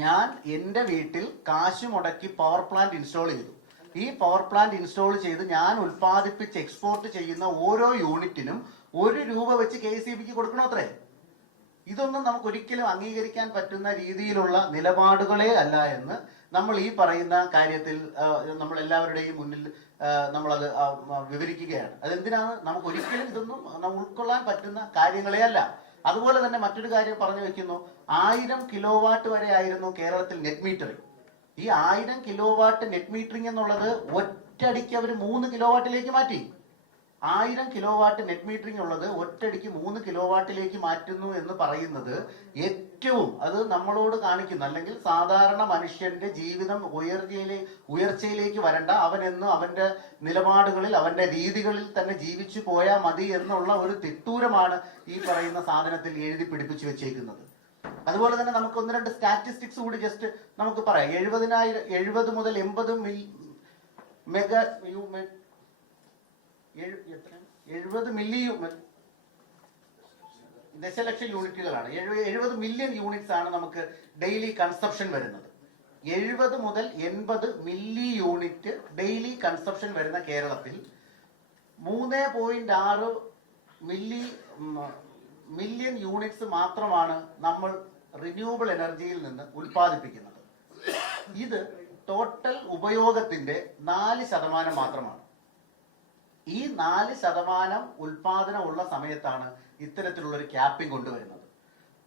ഞാൻ എൻ്റെ വീട്ടിൽ കാശ് മുടക്കി പവർ പ്ലാന്റ് ഇൻസ്റ്റാൾ ചെയ്തു. ഈ പവർ പ്ലാന്റ് ഇൻസ്റ്റാൾ ചെയ്ത് ഞാൻ ഉൽപ്പാദിപ്പിച്ച് എക്സ്പോർട്ട് ചെയ്യുന്ന ഓരോ യൂണിറ്റിനും ₹1 വെച്ച് KECBക്ക് കൊടുക്കണോ അത്രേ? ഇതൊന്നും നമുക്ക് ഒരിക്കലും അംഗീകരിക്കാൻ പറ്റുന്ന രീതിയിലുള്ള നിലപാടുകളെ അല്ല എന്ന് നമ്മൾ ഈ പറയുന്ന കാര്യത്തിൽ നമ്മൾ എല്ലാവരുടെയും മുന്നിൽ നമ്മളത് വിവരിക്കുകയാണ്. അതെന്തിനാണ്? നമുക്ക് ഒരിക്കലും ഇതൊന്നും ഉൾക്കൊള്ളാൻ പറ്റുന്ന കാര്യങ്ങളെ അല്ല. അതുപോലെ തന്നെ മറ്റൊരു കാര്യം പറഞ്ഞു വെക്കുന്നു, 1000 കിലോവാട്ട് വരെ ആയിരുന്നു കേരളത്തിൽ നെറ്റ് മീറ്ററിംഗ്. ഈ 1000 കിലോവാട്ട് നെറ്റ് മീറ്ററിംഗ് എന്നുള്ളത് ഒറ്റയടിക്ക് അവർ 3 കിലോവാട്ടിലേക്ക് മാറ്റി. 1000 കിലോവാട്ട് നെറ്റ് മീറ്ററിംഗ് ഉള്ളത് ഒറ്റയടിക്ക് 3 കിലോവാട്ടിലേക്ക് മാറ്റുന്നു എന്ന് പറയുന്നത് ഏറ്റവും അത് നമ്മളോട് കാണിക്കുന്നു, അല്ലെങ്കിൽ സാധാരണ മനുഷ്യന്റെ ജീവിതം ഉയർച്ചയിലേക്ക് വരണ്ട, അവനെന്നും അവന്റെ നിലപാടുകളിൽ അവന്റെ രീതികളിൽ തന്നെ ജീവിച്ചു പോയാൽ മതി എന്നുള്ള ഒരു തിട്ടൂരമാണ് ഈ പറയുന്ന സാധനത്തിൽ എഴുതി പിടിപ്പിച്ചു വെച്ചേക്കുന്നത്. അതുപോലെ തന്നെ നമുക്ക് 1-2 സ്റ്റാറ്റിസ്റ്റിക്സ് കൂടി ജസ്റ്റ് നമുക്ക് പറയാം. 70 മുതൽ 80 മെഗാ 70 ദശലക്ഷം യൂണിറ്റുകളാണ്. 70 മില്യൺ യൂണിറ്റ്സ് ആണ് നമുക്ക് ഡെയിലി കൺസപ്ഷൻ വരുന്നത്. 70 മുതൽ 80 മില്ലി യൂണിറ്റ് ഡെയിലി കൺസപ്ഷൻ വരുന്ന കേരളത്തിൽ 3.6 മില്യൺ യൂണിറ്റ്സ് മാത്രമാണ് നമ്മൾ റിന്യൂവബിൾ എനർജിയിൽ നിന്ന് ഉൽപ്പാദിപ്പിക്കുന്നത്. ഇത് ടോട്ടൽ ഉപയോഗത്തിന്റെ 4% മാത്രമാണ്. ഈ 4% ഉൽപാദനം ഉള്ള സമയത്താണ് ഇത്തരത്തിലുള്ള ഒരു ക്യാപ്പിംഗ് കൊണ്ടുവരുന്നത്.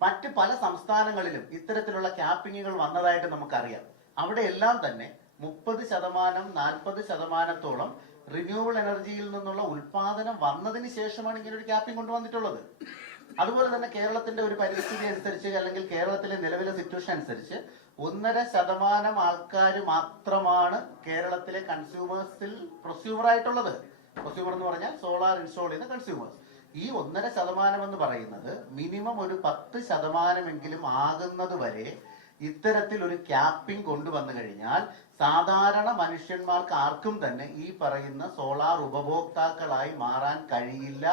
മറ്റ് പല സംസ്ഥാനങ്ങളിലും ഇത്തരത്തിലുള്ള ക്യാപ്പിങ്ങുകൾ വന്നതായിട്ട് നമുക്കറിയാം. അവിടെ എല്ലാം തന്നെ 30%, 40%-ഓളം റിന്യൂവബിൾ എനർജിയിൽ നിന്നുള്ള ഉൽപാദനം വന്നതിന് ശേഷമാണ് ഇങ്ങനെ ഒരു ക്യാപ്പിംഗ് കൊണ്ടുവന്നിട്ടുള്ളത്. അതുപോലെ തന്നെ കേരളത്തിന്റെ ഒരു പരിസ്ഥിതി അനുസരിച്ച്, അല്ലെങ്കിൽ കേരളത്തിലെ നിലവിലെ സിറ്റുവേഷൻ അനുസരിച്ച് 1.5% ആൾക്കാർ മാത്രമാണ് കേരളത്തിലെ കൺസ്യൂമേഴ്സിൽ പ്രൊസ്യൂമർ ആയിട്ടുള്ളത്. പ്രൊസ്യൂമർ എന്ന് പറഞ്ഞാൽ സോളാർ ഇൻസ്റ്റാൾ ചെയ്ത കൺസ്യൂമേഴ്സ്. ഈ 1.5% എന്ന് പറയുന്നത് മിനിമം ഒരു 10% ആകുന്നത് വരെ ഇത്തരത്തിൽ ഒരു ക്യാപ്പിംഗ് കൊണ്ടുവന്നു കഴിഞ്ഞാൽ സാധാരണ മനുഷ്യന്മാർക്ക് ആർക്കും തന്നെ ഈ പറയുന്ന സോളാർ ഉപഭോക്താക്കളായി മാറാൻ കഴിയില്ല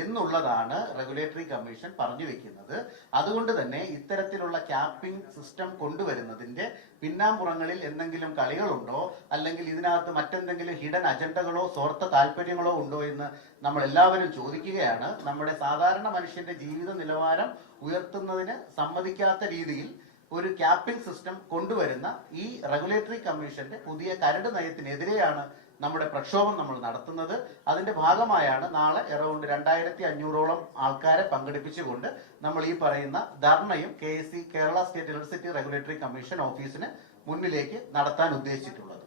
എന്നുള്ളതാണ് റെഗുലേറ്ററി കമ്മീഷൻ പറഞ്ഞു വെക്കുന്നത്. അതുകൊണ്ട് തന്നെ ഇത്തരത്തിലുള്ള ക്യാപ്പിംഗ് സിസ്റ്റം കൊണ്ടുവരുന്നതിന്റെ പിന്നാമ്പുറങ്ങളിൽ എന്തെങ്കിലും കളികളുണ്ടോ, അല്ലെങ്കിൽ ഇതിനകത്ത് മറ്റെന്തെങ്കിലും ഹിഡൻ അജണ്ടകളോ സ്വാർത്ഥ താല്പര്യങ്ങളോ ഉണ്ടോ എന്ന് നമ്മൾ എല്ലാവരും ചോദിക്കുകയാണ്. നമ്മുടെ സാധാരണ മനുഷ്യന്റെ ജീവിത നിലവാരം ഉയർത്തുന്നതിന് സമ്മതിക്കാത്ത രീതിയിൽ ഒരു ക്യാപ്പിംഗ് സിസ്റ്റം കൊണ്ടുവരുന്ന ഈ റെഗുലേറ്ററി കമ്മീഷന്റെ പുതിയ കരട് നയത്തിനെതിരെയാണ് നമ്മുടെ പ്രക്ഷോഭം നമ്മൾ നടത്തുന്നത്. അതിന്റെ ഭാഗമായാണ് നാളെ അറൌണ്ട് 2500ഓളം ആൾക്കാരെ പങ്കെടുപ്പിച്ചുകൊണ്ട് നമ്മൾ ഈ പറയുന്ന ധർണയും Kerala state electricity regulatory commission ഓഫീസിന് മുന്നിലേക്ക് നടത്താൻ ഉദ്ദേശിച്ചിട്ടുള്ളത്.